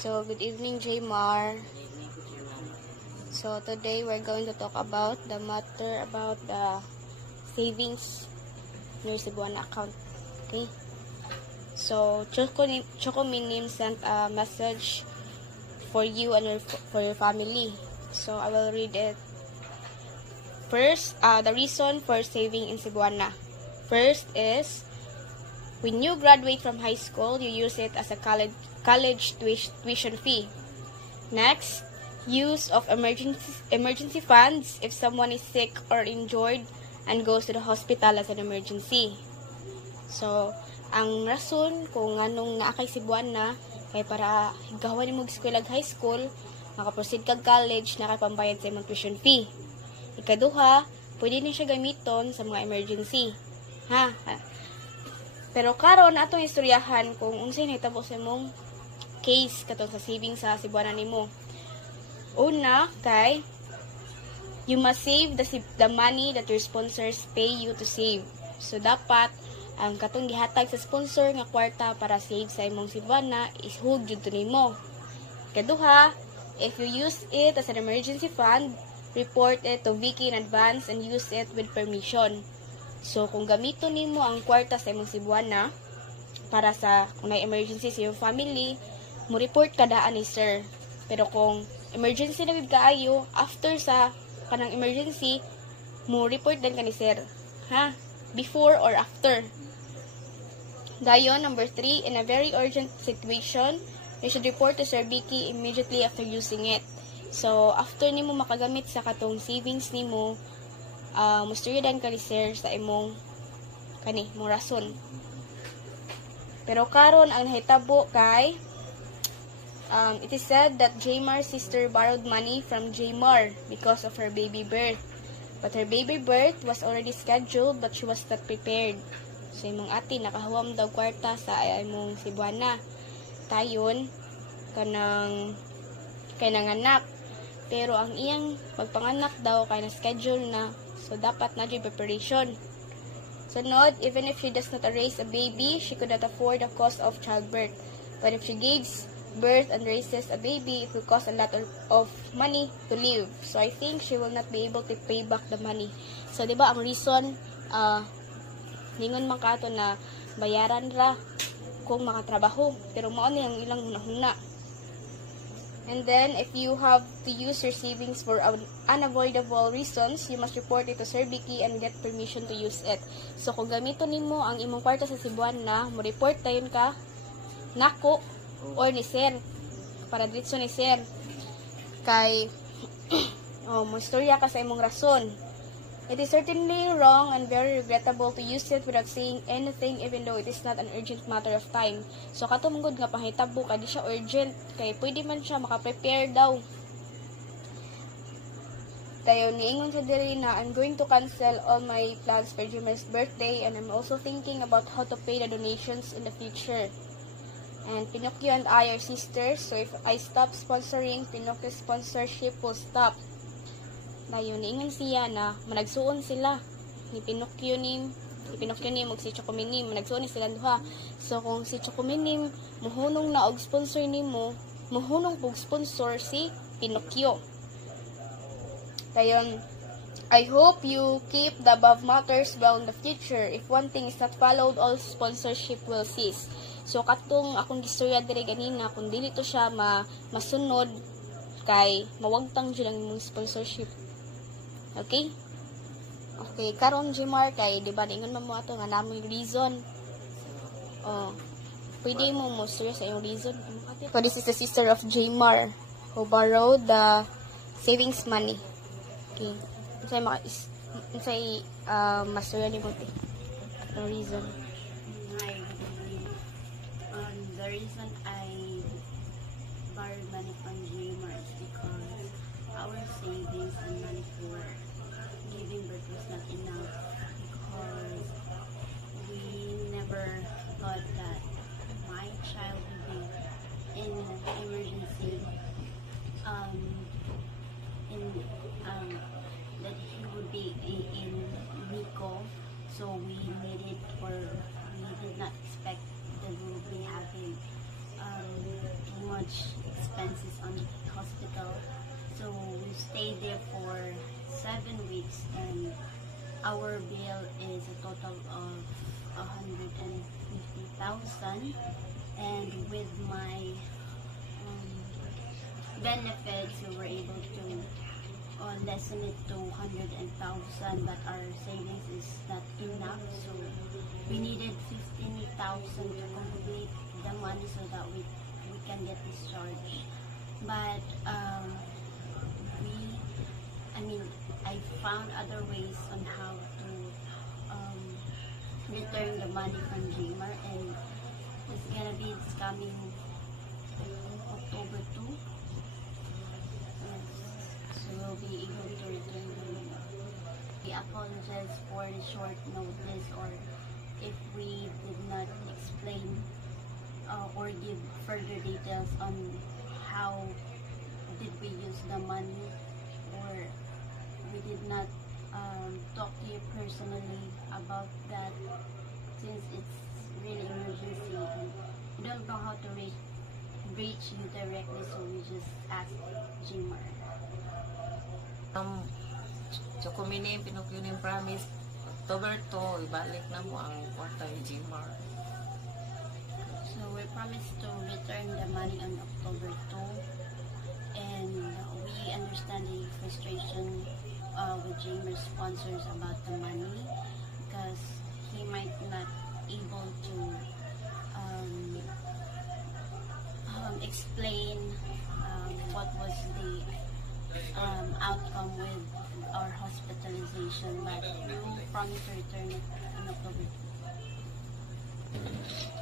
So, good evening, Jmar. So, today we're going to talk about the matter about the savings in your Cebuana account. Okay? So, Choco Minim sent a message for you and for your family. So, I will read it. First, the reason for saving in Cebuana. First is, when you graduate from high school, you use it as a college tuition fee. Next, use of emergency funds if someone is sick or injured and goes to the hospital as an emergency. So, ang rason kung anong naa kay Cebuana kay para higawan mo eskwela high school, makaproceed kag college na kay pambayad sa imong tuition fee. Ikaduha, pwede din siya gamiton sa mga emergency. Ha? Pero karon atong istoryahan kung unsay nahitabo sa imong case katong sa savings sa Cebuana nimo. Una, kay you must save the money that your sponsors pay you to save. So dapat ang katong gihatag sa sponsor nga kwarta para save sa imong Cebuana is hold jud to nimo. Kaduha, if you use it as an emergency fund, report it to Vicky in advance and use it with permission. So, kung gamiton nimo ang kwarta sa imong Cebuana para sa kung may emergency sa iyong family, mo report kadaan ni sir. Pero kung emergency na big kaayo, after sa kanang emergency, mo report din ka ni sir. Ha? Before or after. Dayon, number 3, in a very urgent situation, you should report to Sir Vicky immediately after using it. So, after nimo makagamit sa katong savings nimo, musturyodan ka ni sir sa imong mong rason. Pero karon ang nahitabo kay it is said that Jmar's sister borrowed money from Jmar because of her baby birth. But her baby birth was already scheduled but she was not prepared. So imong ate nakahuwam daw kwarta sa imong Cebuana. Tayon kanang nanganak. Pero ang iyang pagpanganak daw kay na schedule na. So, dapat na dyan preparation. Sunod, even if she does not raise a baby, she could not afford the cost of childbirth. But if she gives birth and raises a baby, it will cost a lot of money to live. So, I think she will not be able to pay back the money. So, di ba, ang reason, ningon man kato na bayaran ra kung makatrabaho. Pero mao na yung ilang hunahuna. And then, if you have to use your savings for unavoidable reasons, you must report it to Sir Vicky and get permission to use it. So, kung gamiton nimo ang imong kwarta sa Cebuana, mo report tayon ka nako or ni Sir. Para dito ni Sir. Kay, mo istorya ka sa imong rason. It is certainly wrong and very regrettable to use it without saying anything even though it is not an urgent matter of time. So, katumungod nga pahitabo ka, di siya urgent. Kaya pwede man siya makaprepare daw. Tayo, niingon sa diri na I'm going to cancel all my plans for Jima's birthday and I'm also thinking about how to pay the donations in the future. And Pinocchio and I are sisters, so if I stop sponsoring, Pinocchio's sponsorship will stop. Dayon niingon siya na managsuon sila ni Pinocchio nim ug si Choco Minim, managsuon ni sila duha. So kung si Choco Minim muhunong na og sponsor nimo, muhunong pug sponsor si Pinocchio. Dayon, I hope you keep the above matters well in the future. If one thing is not followed, all sponsorship will cease. So katong akong gistorya dire ganina, kung dili to siya masunod kay mawagtang jud ang imong sponsorship. Okay? Okay, karon Jmar kay di ba ningon mo ato nga namong reason. Pwede mo share sa iyong reason. So this is the sister of Jmar who borrowed the savings money. Okay. Unsay masaya ni mo the reason. The reason I borrowed money from Jmar is because our savings and money for giving birth was not enough, because we never thought that my child would be in an emergency, that he would be in Nico, so we did not expect that we would be having too much expenses on the hospital. So we stayed there for 7 weeks, and our bill is a total of 150,000. And with my benefits, we were able to lessen it to 100,000, but our savings is not enough, so we needed 15,000 to complete the money so that we can get discharged. But I found other ways on how to return the money from Jmar, and it's coming October 2. So we'll be able to return the money. We apologize for the short notice, or if we did not explain or give further details on how did we use the money, or we did not talk to you personally about that, since it's really emergency and we don't know how to reach you directly, so we just asked Jmar. So kumini pinukyunin promise October 2 ibalik na mo ang kwarta ni Jmar. So we promised to return the money on October 2, and we understand the frustration with Jmar's sponsors about the money, because he might not able to explain what was the outcome with our hospitalization, but we will promise to return it on October 2.